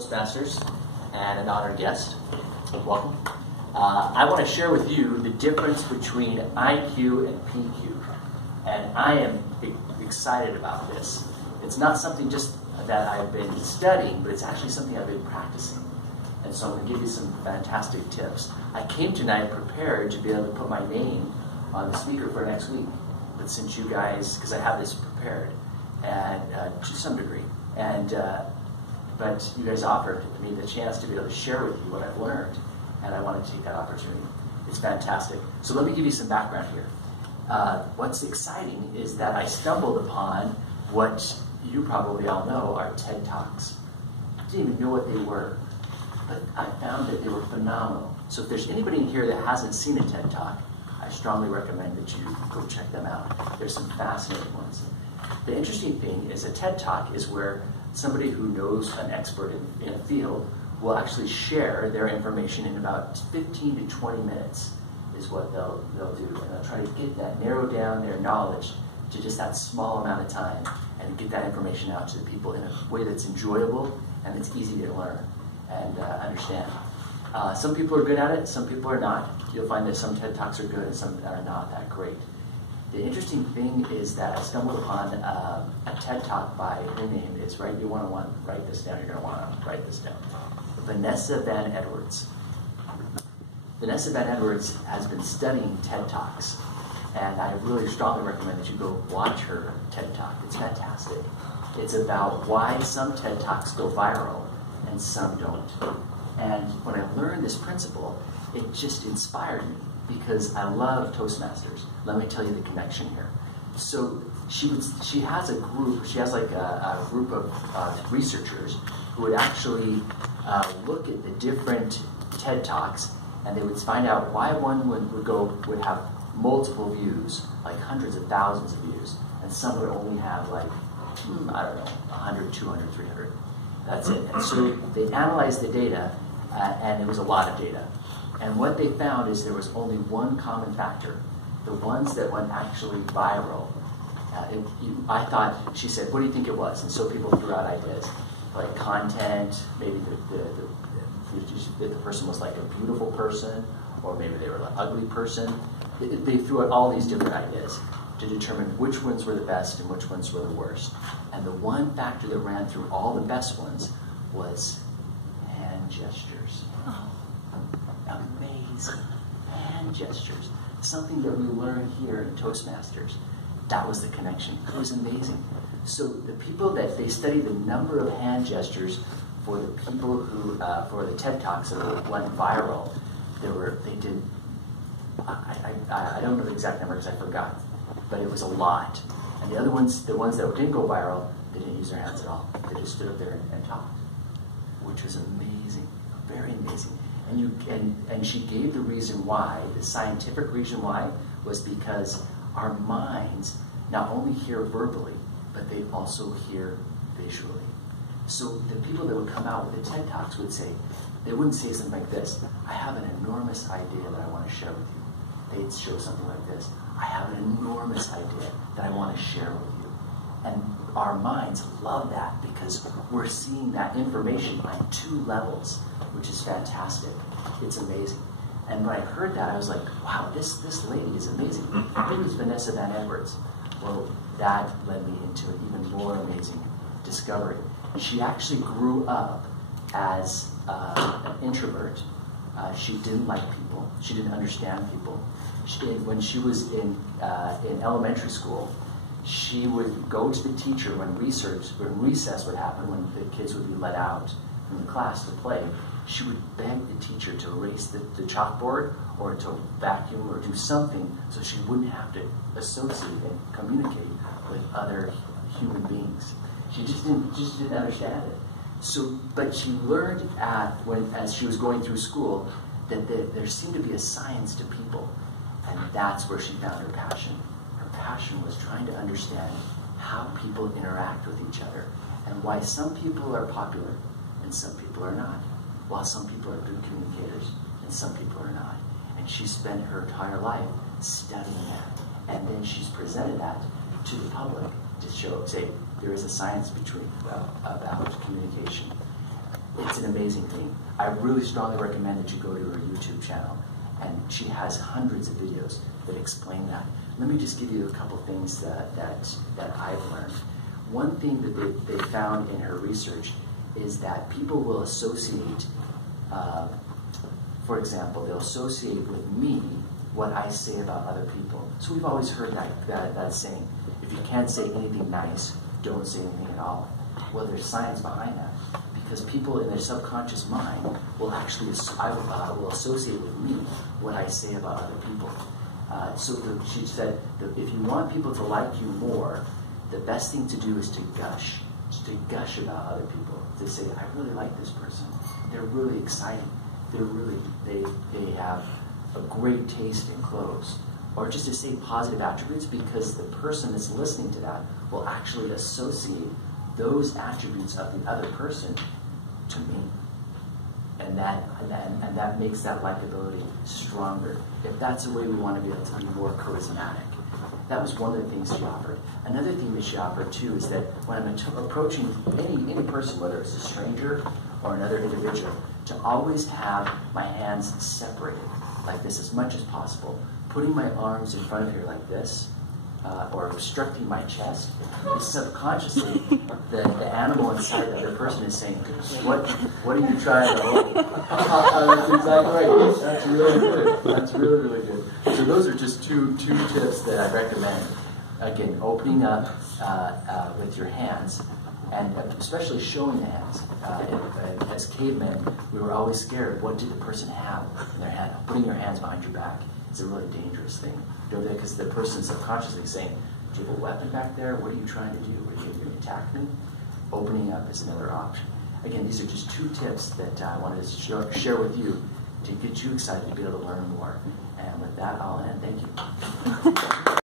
Toastmasters and an honored guest. Welcome. I want to share with you the difference between IQ and PQ. And I am excited about this. It's not something just that I've been studying, but it's actually something I've been practicing. And so I'm going to give you some fantastic tips. I came tonight prepared to be able to put my name on the speaker for next week. But since you guys, because I have this prepared, and to some degree, and but you guys offered me the chance to be able to share with you what I've learned, and I want to take that opportunity. It's fantastic. So let me give you some background here. What's exciting is that I stumbled upon what you probably all know are TED Talks. I didn't even know what they were, but I found that they were phenomenal. So if there's anybody in here that hasn't seen a TED Talk, I strongly recommend that you go check them out. There's some fascinating ones. The interesting thing is a TED Talk is where somebody who knows an expert in a field will actually share their information in about 15 to 20 minutes is what they'll do. And they'll try to get that, narrow down their knowledge to just that small amount of time and get that information out to the people in a way that's enjoyable and that's easy to learn and understand. Some people are good at it, some people are not. You'll find that some TED Talks are good and some are not that great. The interesting thing is that I stumbled upon a TED Talk by, her name is, you want to write this down, you're going to want to write this down. Vanessa Van Edwards. Vanessa Van Edwards has been studying TED Talks, and I really strongly recommend that you go watch her TED Talk. It's fantastic. It's about why some TED Talks go viral and some don't. And when I learned this principle, it just inspired me because I love Toastmasters. Let me tell you the connection here. So she has a group, she has like a group of researchers who would actually look at the different TED Talks, and they would find out why one would have multiple views, like hundreds of thousands of views, and some would only have like, I don't know, 100, 200, 300. That's it. And so they analyzed the data, and it was a lot of data. And what they found is there was only one common factor. The ones that went actually viral. I thought, she said, what do you think it was? And so people threw out ideas, like content, maybe the person was like a beautiful person, or maybe they were an ugly person. They threw out all these different ideas to determine which ones were the best and which ones were the worst. And the one factor that ran through all the best ones was hand gestures. Amazing. Hand gestures. Something that we learned here in Toastmasters. That was the connection. It was amazing. So the people that they studied the number of hand gestures for the people who, for the TED Talks that went viral, they did, I don't know the exact number because I forgot, but it was a lot. And the other ones, the ones that didn't go viral, they didn't use their hands at all. They just stood up there and talked, which was amazing, very amazing. And she gave the reason why, the scientific reason why, was because our minds not only hear verbally, but they also hear visually. So the people that would come out with the TED Talks would say, they wouldn't say something like this, I have an enormous idea that I want to share with you. They'd show something like this, I have an enormous idea that I want to share with you. And our minds love that because we're seeing that information on two levels, which is fantastic. It's amazing. And when I heard that, I was like, wow, this lady is amazing. Her name is Vanessa Van Edwards. Well, that led me into an even more amazing discovery. She actually grew up as an introvert. She didn't like people. She didn't understand people. When she was in elementary school, she would go to the teacher when recess would happen, when the kids would be let out from the class to play. She would beg the teacher to erase the chalkboard or to vacuum or do something so she wouldn't have to associate and communicate with other human beings. She just didn't understand it. So, but she learned as she was going through school that there seemed to be a science to people, and that's where she found her passion. Her passion was trying to understand how people interact with each other and why some people are popular and some people are not. While some people are good communicators and some people are not. And she spent her entire life studying that. And then she's presented that to the public to say there is a science about communication. it's an amazing thing. I really strongly recommend that you go to her YouTube channel, and she has hundreds of videos that explain that. Let me just give you a couple things that I've learned. One thing that they found in her research is that people will associate, for example, they'll associate with me what I say about other people. So we've always heard that saying, if you can't say anything nice, don't say anything at all. Well, there's science behind that, because people in their subconscious mind will actually will associate with me what I say about other people. She said that if you want people to like you more, the best thing to do is to gush about other people. To say, I really like this person. They're really exciting. They have a great taste in clothes. Or just to say positive attributes, because the person that's listening to that will actually associate those attributes of the other person to me. And that makes that likability stronger. If that's the way we want to be able to be more charismatic. That was one of the things she offered. Another thing that she offered too is that when I'm approaching any person, whether it's a stranger or another individual, to always have my hands separated like this as much as possible. Putting my arms in front of here like this, or obstructing my chest, is subconsciously the animal inside the other person is saying, what are you trying to hold? That's exactly right. That's really good. That's really, really good. So those are just two tips that I recommend. Again, opening up with your hands, and especially showing the hands. As cavemen, we were always scared. What did the person have in their hand? Putting your hands behind your back is a really dangerous thing. Because the person is subconsciously saying, do you have a weapon back there? What are you trying to do? Are you going to attack me? Opening up is another option. Again, these are just two tips that I wanted to share with you to get you excited to be able to learn more. And with that, I'll end. Thank you.